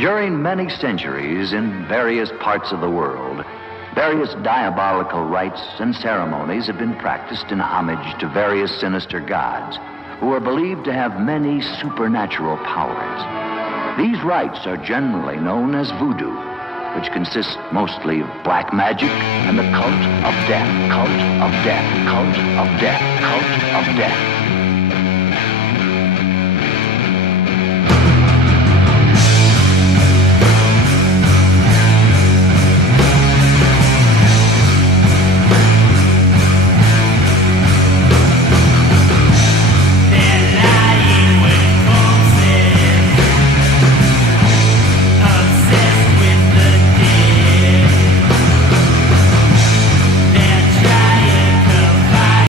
During many centuries in various parts of the world, various diabolical rites and ceremonies have been practiced in homage to various sinister gods who are believed to have many supernatural powers. These rites are generally known as voodoo, which consists mostly of black magic and the cult of death, cult of death, cult of death, cult of death.